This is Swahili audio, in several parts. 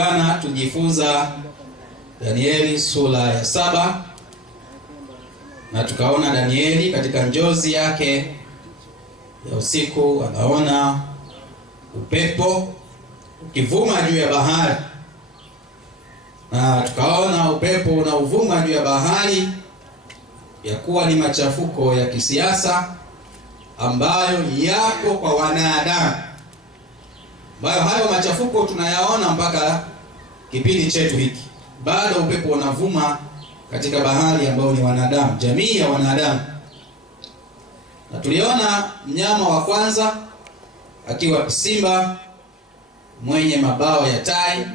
jana tujifunza Danieli sura ya 7 na tukaona Danieli katika njozi yake ya usiku anaona upepo ukivuma juu ya bahari, na tukaona upepo unaovuma juu ya bahari ya kuwa ni machafuko ya kisiasa ambayo yapo kwa wanadamu, ambayo hayo machafuko tunayaona mpaka kipindi chetu hiki. Bado upepo unavuma katika bahari ambao ni wanadamu, jamii ya wanadamu. Na tuliona mnyama wa kwanza akiwa simba mwenye mabawa ya tai,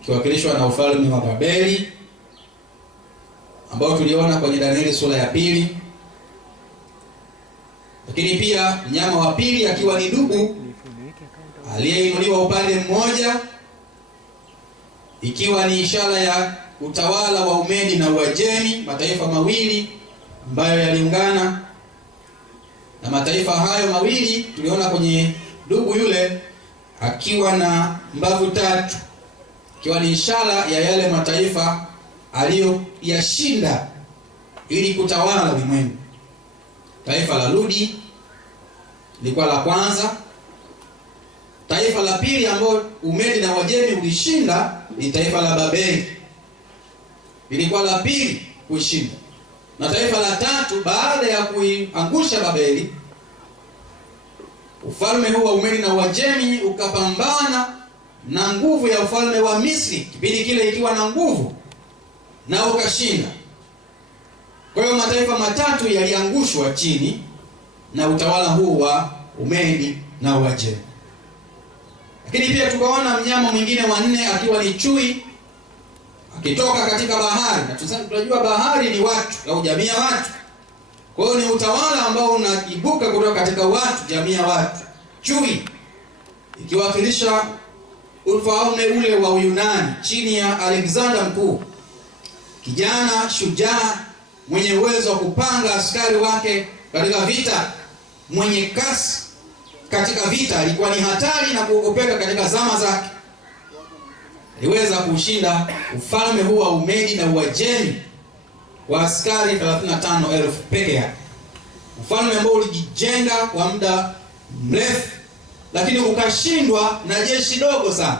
akiwakilishwa na ufalme wa Babeli, ambao tuliona kwenye Danieli sura ya 2. Lakini pia mnyama wa pili akiwa ni dubu aliyeinuliwa upande mmoja, ikiwa ni ishara ya utawala wa Umedi na Uajemi, mataifa mawili ambayo yaliungana. Na mataifa hayo mawili tuliona kwenye dubu yule akiwa na mbavu 3, ikiwa ni ishara ya yale mataifa aliyoyashinda ili kutawala ulimwengu. Taifa la Ludi lilikuwa la kwanza. Taifa la pili ambalo Umedi na Uajemi ulishinda ni taifa la Babeli, lilikuwa la pili kuishinda. Na taifa la tatu baada ya kuiangusha Babeli, ufalme huu wa Umedi na Uajemi ukapambana na nguvu ya ufalme wa Misri, kipindi kile ikiwa na nguvu, na ukashinda. Kwa hiyo mataifa matatu yaliangushwa chini na utawala huu wa Umedi na Uajemi. Lakini pia tukaona mnyama mwingine wa 4 akiwa ni chui akitoka katika bahari. Na tunajua bahari ni watu au jamii ya watu. Kwa hiyo ni utawala ambao unaibuka kutoka katika watu, jamii ya watu. Chui ikiwakilisha ufalme ule wa Uyunani chini ya Alexander Mkuu, kijana shujaa mwenye uwezo wa kupanga askari wake katika vita, mwenye kasi katika vita. Alikuwa ni hatari na kuogopeka katika zama zake. Aliweza kushinda ufalme huu wa Umedi na Uajemi kwa askari 35,000 peke yake. Ufalme ambao ulijijenga kwa muda mrefu, lakini ukashindwa na jeshi dogo sana.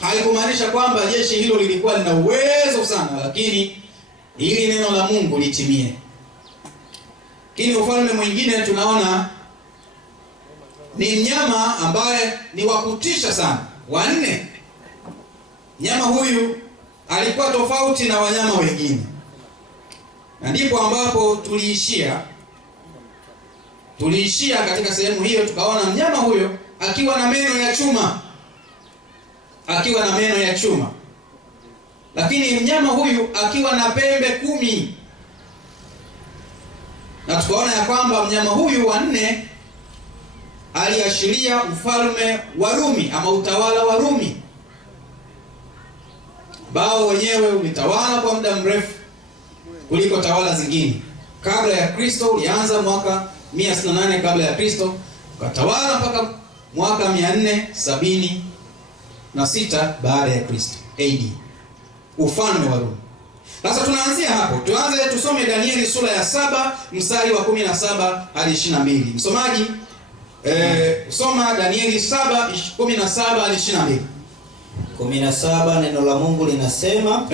Haikumaanisha kwamba jeshi hilo lilikuwa lina uwezo sana, lakini ili neno la Mungu litimie. Lakini ufalme mwingine tunaona ni mnyama ambaye ni wa kutisha sana, wa 4. Mnyama huyu alikuwa tofauti na wanyama wengine, na ndipo ambapo tuliishia katika sehemu hiyo. Tukaona mnyama huyo akiwa na meno ya chuma, lakini mnyama huyu akiwa na pembe 10. Na tukaona ya kwamba mnyama huyu wa 4 aliashiria ufalme wa Rumi ama utawala wa Rumi, ambao wenyewe umetawala kwa muda mrefu kuliko tawala zingine. Kabla ya Kristo ulianza mwaka 168 kabla ya Kristo, ukatawala mpaka mwaka 476 baada ya Kristo AD, ufalme wa Rumi. Sasa tunaanzia hapo. Tusome Danieli sura ya 7 mstari wa 17 hadi 22. Msomaji soma Danieli 7:17 hadi 22. 17. Neno la Mungu linasema,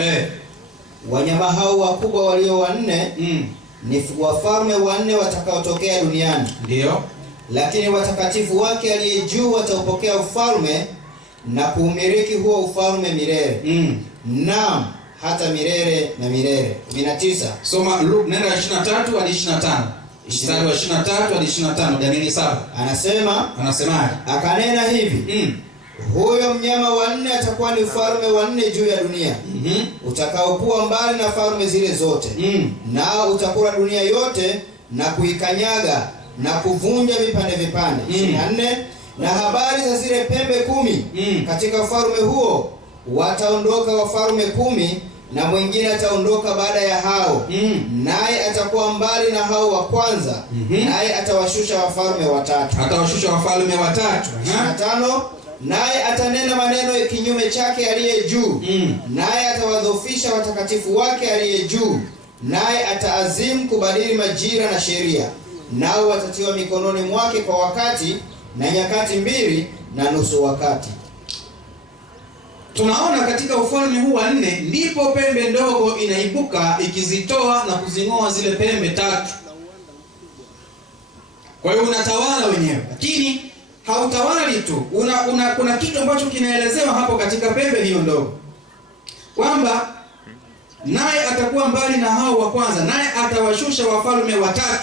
wanyama hao wakubwa walio 4 ni wafalme 4 watakaotokea duniani. Ndio. Lakini watakatifu wake aliye juu wataupokea ufalme na kuumiliki huo ufalme milele. Naam, hata milele na milele. 19. Soma neno la 23 hadi 25. Mstari wa 23 hadi 25 Danieli 7. Anasemaje? Akanena hivi, huyo mnyama wa 4 atakuwa ni ufalme wa 4 juu ya dunia, utakaokuwa mbali na falme zile zote, nao utakula dunia yote na kuikanyaga na kuvunja vipande vipande. 24. Na habari za zile pembe 10 katika ufalme huo, wataondoka wafalme 10 na mwingine ataondoka baada ya hao, naye atakuwa mbali na hao wa kwanza, naye atawashusha wafalme watatu. 25. 25. naye atanena maneno kinyume chake aliye juu, naye atawadhoofisha watakatifu wake aliye juu, naye ataazimu kubadili majira na sheria, nao watatiwa mikononi mwake kwa wakati na nyakati 2.5 wakati. Tunaona katika ufalme huu wa 4 ndipo pembe ndogo inaibuka ikizitoa na kuzing'oa zile pembe 3. Kwa hiyo unatawala wenyewe, lakini hautawali tu. Kuna kitu ambacho kinaelezewa hapo katika pembe hiyo ndogo, kwamba naye atakuwa mbali na hao wa kwanza, naye atawashusha wafalme 3,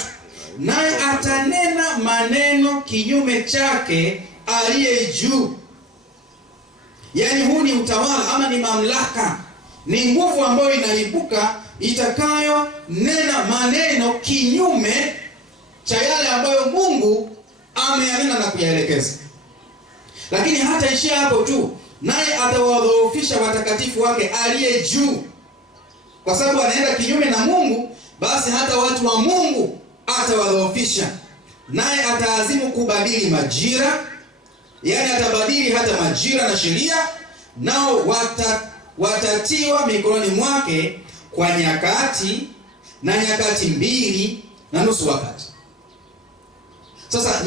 naye atanena maneno kinyume chake aliye juu. Yaani huu ni utawala ama ni mamlaka, ni nguvu ambayo inaibuka itakayo nena maneno kinyume cha yale ambayo Mungu ameyanena na kuyaelekeza. Lakini hata ishia hapo tu, naye atawadhoofisha watakatifu wake aliye juu. Kwa sababu anaenda kinyume na Mungu, basi hata watu wa Mungu atawadhoofisha. Naye ataazimu kubadili majira, yaani atabadili hata majira na sheria, nao watatiwa mikononi mwake kwa nyakati na nyakati 2.5 wakati. Sasa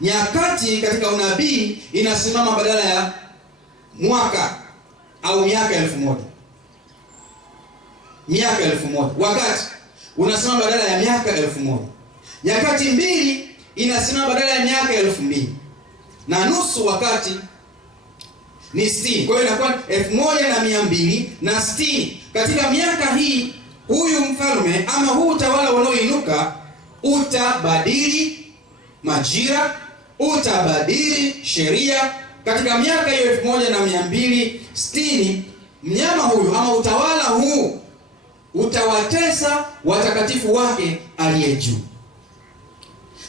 nyakati katika unabii inasimama badala ya mwaka au miaka 1000. Miaka 1000. Wakati unasimama badala ya miaka 1000. Nyakati 2 inasimama badala ya miaka 2000. Na nusu wakati ni 60. Kwa hiyo inakuwa 1260. Katika miaka hii huyu mfalme ama huu utawala unaoinuka utabadili majira, utabadili sheria. Katika miaka hiyo 1260 mnyama huyu ama utawala huu utawatesa watakatifu wake aliye juu.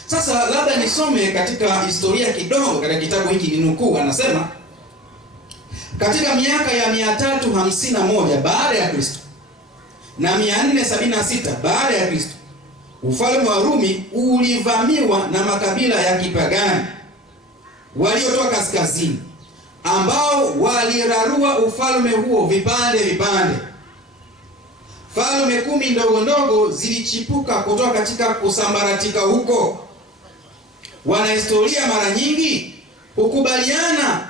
Sasa labda nisome katika historia kidogo katika kitabu hiki, ni nukuu. Anasema katika miaka ya 351 baada ya Kristo na 476 baada ya Kristo, ufalme wa Rumi ulivamiwa na makabila ya kipagani waliotoka kaskazini, ambao walirarua ufalme huo vipande vipande. Falme 10 ndogo ndogo zilichipuka kutoka katika kusambaratika huko. Wanahistoria mara nyingi hukubaliana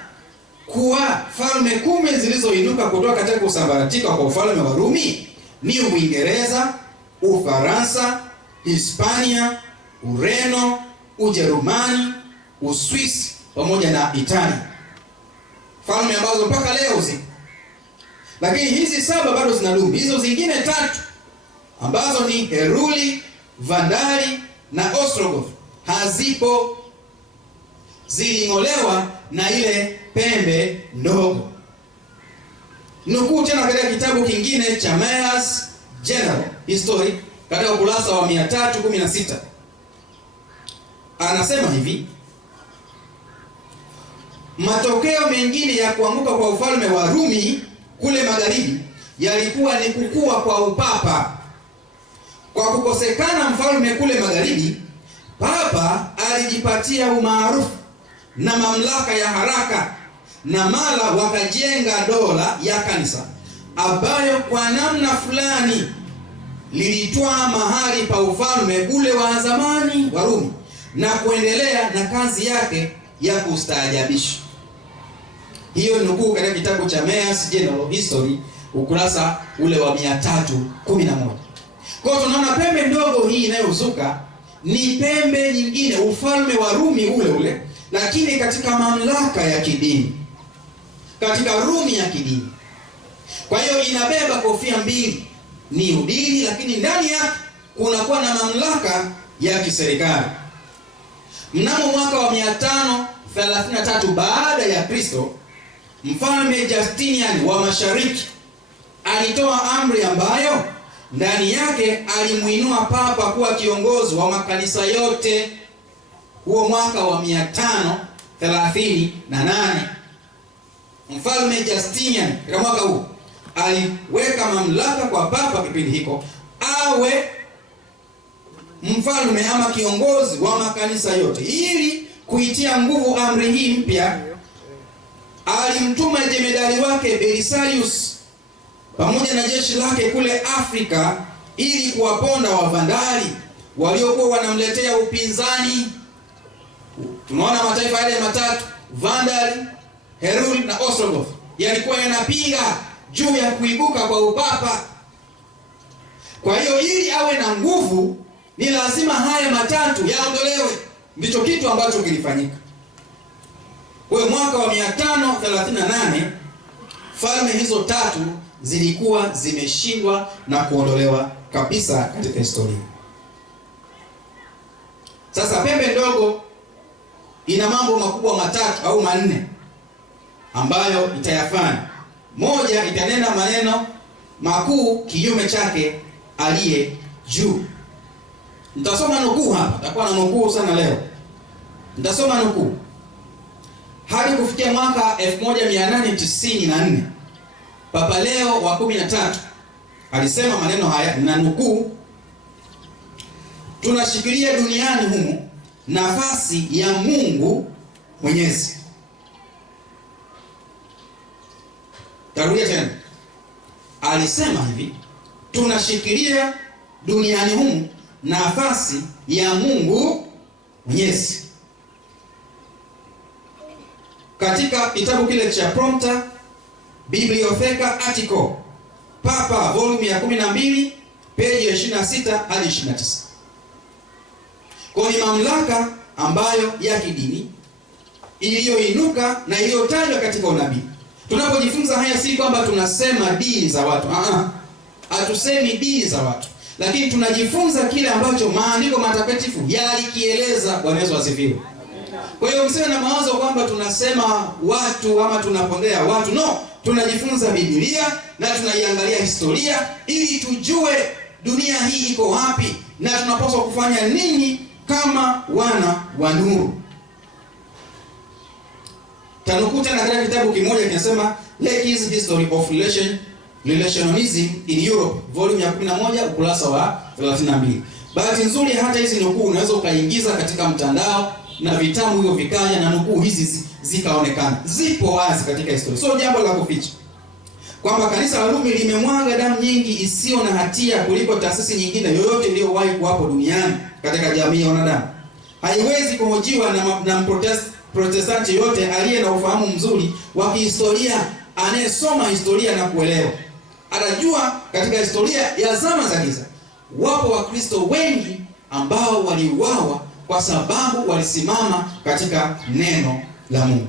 kuwa falme 10 zilizoinuka kutoka katika kusambaratika kwa ufalme wa Rumi ni Uingereza, Ufaransa, Hispania, Ureno, Ujerumani, Uswisi pamoja na Italia. Falme ambazo mpaka leo zipo. Lakini hizi 7 bado zinadumu. Hizo zingine 3 ambazo ni Heruli, Vandali na Ostrogoth hazipo, ziling'olewa na ile pembe ndogo. Nukuu tena katika kitabu kingine cha Mayer's General History katika ukurasa wa 316. Anasema hivi: matokeo mengine ya kuanguka kwa ufalme wa Rumi kule magharibi yalikuwa ni kukua kwa upapa. Kwa kukosekana mfalme kule magharibi, papa alijipatia umaarufu na mamlaka ya haraka, na mara wakajenga dola ya kanisa ambayo kwa namna fulani lilitwaa mahali pa ufalme ule wa zamani wa Rumi na kuendelea na kazi yake ya kustaajabisha. Hiyo nukuu katika kitabu cha Mayer's General History ukurasa ule wa 311. Kwa hiyo tunaona pembe ndogo hii inayozuka ni pembe nyingine, ufalme wa Rumi ule ule, lakini katika mamlaka ya kidini, katika Rumi ya kidini. Kwa hiyo inabeba kofia mbili, ni udini, lakini ndani yake kunakuwa na mamlaka ya kiserikali. Mnamo mwaka wa 533 baada ya Kristo, mfalme Justinian wa Mashariki alitoa amri ambayo ndani yake alimuinua papa kuwa kiongozi wa makanisa yote. Huo mwaka wa 538 mfalme Justinian katika mwaka huu aliweka mamlaka kwa papa kipindi hiko awe mfalme ama kiongozi wa makanisa yote, ili kuitia nguvu amri hii mpya, alimtuma jemedari wake Belisarius pamoja na jeshi lake kule Afrika ili kuwaponda Wavandali waliokuwa wanamletea upinzani. Tunaona mataifa yale matatu, Vandali, Heruli na Ostrogoth, yalikuwa yanapinga juu ya kuibuka kwa upapa. Kwa hiyo ili awe na nguvu ni lazima haya matatu yaondolewe. Ndicho kitu ambacho kilifanyika. Kwa mwaka wa 538 falme hizo tatu zilikuwa zimeshindwa na kuondolewa kabisa katika historia. Sasa pembe ndogo ina mambo makubwa matatu au manne ambayo itayafanya. Moja, itanena maneno makuu kinyume chake aliye juu. Nitasoma nukuu hapa, nitakuwa na nukuu sana leo. Nitasoma nukuu. Hadi kufikia mwaka 1894 Papa Leo wa 13 alisema maneno haya, na nukuu: tunashikilia duniani humu nafasi ya Mungu Mwenyezi. Tarudia tena. Alisema hivi, tunashikilia duniani humu nafasi ya Mungu Mwenyezi. Katika kitabu kile cha Prompta Bibliotheca Article, Papa volume ya 12 peji ya 26 hadi 29. Kwa ni mamlaka ambayo ya kidini iliyoinuka na iliyotajwa katika unabii. Tunapojifunza haya si kwamba tunasema dini za watu. Hatusemi dini za watu. Lakini tunajifunza kile ambacho maandiko matakatifu yalikieleza. Bwana Yesu asifiwe. Kwa hiyo msiwe na mawazo kwamba tunasema watu ama tunapondea watu. No, tunajifunza Biblia na tunaiangalia historia ili tujue dunia hii iko wapi na tunapaswa kufanya nini kama wana wa nuru. Tanukuu tena katika kitabu kimoja kinasema Leakey's History of Relationism in Europe, volume ya 11 ukurasa wa 32. Bahati nzuri hata hizi nukuu unaweza ukaingiza katika mtandao na vitabu hivyo vikaja na nukuu hizi zikaonekana. Zipo wazi katika historia. So jambo la kuficha kwamba kanisa la Rumi limemwaga damu nyingi isiyo na hatia kuliko taasisi nyingine yoyote iliyowahi kuwapo duniani katika jamii ya wanadamu. Haiwezi kuhojiwa na Protestanti yote aliye na ufahamu mzuri wa kihistoria, anayesoma historia na kuelewa. Anajua katika historia ya zama za giza wapo Wakristo wengi ambao waliuawa kwa sababu walisimama katika neno la Mungu.